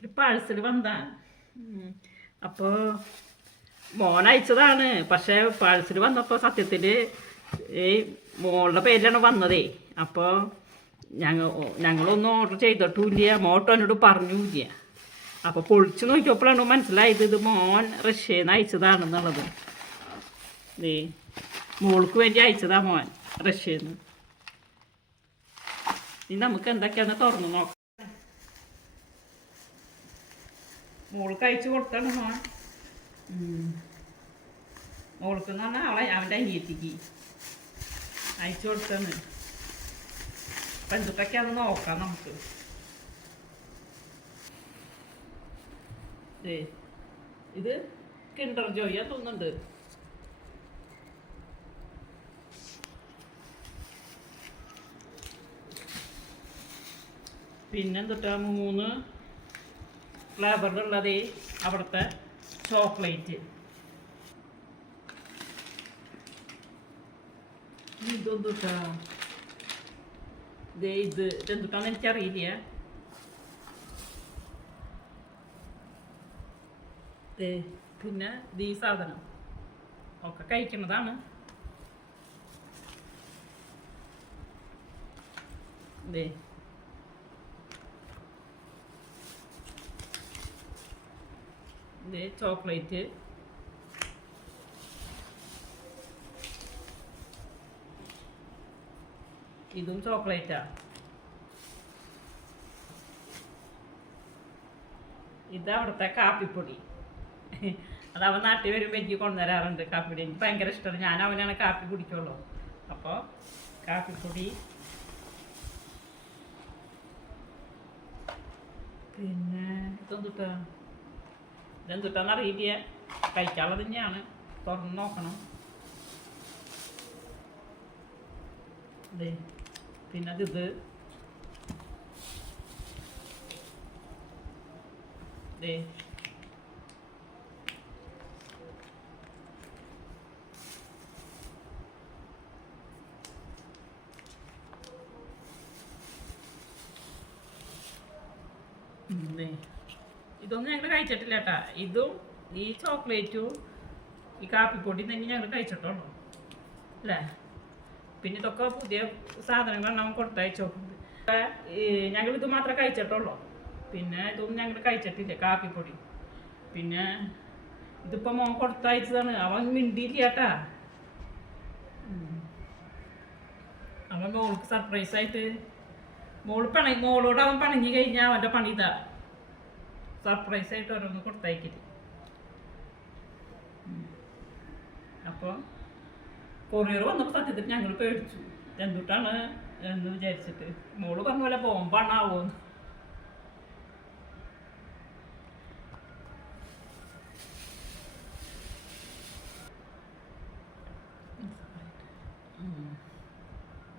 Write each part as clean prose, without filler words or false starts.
ഒരു പാഴ്സൽ വന്നാ. അപ്പോൾ മോൻ അയച്ചതാണ്. പക്ഷേ പാഴ്സൽ വന്നപ്പോൾ സത്യത്തിൽ ഈ മോളുടെ പേരിലാണ് വന്നതേ. അപ്പോൾ ഞങ്ങളൊന്നും ഓർഡർ ചെയ്തിട്ടുമില്ല, മോട്ടോ എന്നോട് പറഞ്ഞില്ല. അപ്പോൾ പൊളിച്ച് നോക്കിയപ്പോഴാണ് മനസ്സിലായത് ഇത് മോൻ റഷ്യയിൽ നിന്ന് അയച്ചതാണെന്നുള്ളത്. മോൾക്ക് വേണ്ടി അയച്ചതാ മോൻ റഷ്യയിൽ നിന്ന്. ഇനി നമുക്ക് എന്തൊക്കെയാന്ന് തുറന്നു നോക്കാം. മോൾക്ക് അയച്ചു കൊടുത്താണ് മോൻ. മോൾക്ക് എന്ന് പറഞ്ഞാൽ അവൻ്റെ അനിയത്തിക്ക് അയച്ചു കൊടുത്താണ്. അപ്പം എന്തൊക്കെയാന്ന് നോക്കാം നമുക്ക്. ഇത് കിൻഡർ ജോയ്യാ തോന്നുന്നുണ്ട്. പിന്നെന്തൊട്ടാ 3 ഫ്ലേവറിലുള്ളത് അവിടുത്തെ ചോക്ലേറ്റ്. ഇതൊന്നുട്ടാ ഇതെന്തുട്ടാന്ന് എനിക്കറിയില്ല. പിന്നെ ഈ സാധനം ഒക്കെ കഴിക്കുന്നതാണ്. ചോക്ലേറ്റ്. ഇതും ചോക്ലേറ്റാ. ഇത് അവിടുത്തെ കാപ്പിപ്പൊടി. അത് അവൻ നാട്ടിൽ വരുമ്പോൾ എനിക്ക് കൊണ്ടുവരാറുണ്ട് കാപ്പിപ്പൊടി. എനിക്ക് ഭയങ്കര ഇഷ്ടമാണ്. ഞാൻ അവനാണ് കാപ്പി കുടിക്കുള്ളൂ. അപ്പോൾ കാപ്പിപ്പൊടി. പിന്നെ ഇതെന്തുട്ടാന്ന് അറിയില്ല. കഴിക്കാനുള്ളത് തന്നെയാണ്. തുറന്ന് നോക്കണം. പിന്നെ ഇത് ഇതൊന്നും ഞങ്ങൾ കഴിച്ചിട്ടില്ല കേട്ടാ. ഇതും ഈ ചോക്ലേറ്റും ഈ കാപ്പിപ്പൊടി തന്നെ ഞങ്ങൾ കഴിച്ചിട്ടുള്ളൂ അല്ലേ. പിന്നെ ഇതൊക്കെ പുതിയ സാധനങ്ങൾ നമ്മൾ കൊടുത്തയച്ചോക്കുന്നത്. ഞങ്ങളിത് മാത്രമേ കഴിച്ചിട്ടുള്ളൂ. പിന്നെ ഇതൊന്നും ഞങ്ങൾ കഴിച്ചിട്ടില്ല കാപ്പിപ്പൊടി. പിന്നെ ഇതിപ്പോൾ മോൻ കൊടുത്തയച്ചതാണ്. അവൻ മിണ്ടിയില്ല കേട്ടാ. അവൻ മോൾക്ക് സർപ്രൈസായിട്ട് മോളോട് അവൻ പണങ്ങി കഴിഞ്ഞാൽ അവൻ്റെ പണി ഇതാ. സർപ്രൈസായിട്ട് ഓരോന്ന് കൊടുത്തയക്കില്ല. അപ്പോൾ കൊറിയർ വന്നപ്പോൾ സത്യത്തിൽ ഞങ്ങൾ പേടിച്ചു. എന്തുട്ടാണ് എന്ന് വിചാരിച്ചിട്ട്. മോള് പറഞ്ഞ പോലെ ബോംബാണാവോന്ന്.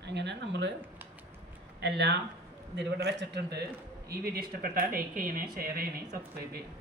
അങ്ങനെ നമ്മൾ എല്ലാം ഇതിലൂടെ വെച്ചിട്ടുണ്ട്. ഈ വീഡിയോ ഇഷ്ടപ്പെട്ടാൽ ലൈക്ക് ചെയ്യണേ, ഷെയർ ചെയ്യണേ, സബ്സ്ക്രൈബ് ചെയ്യണേ.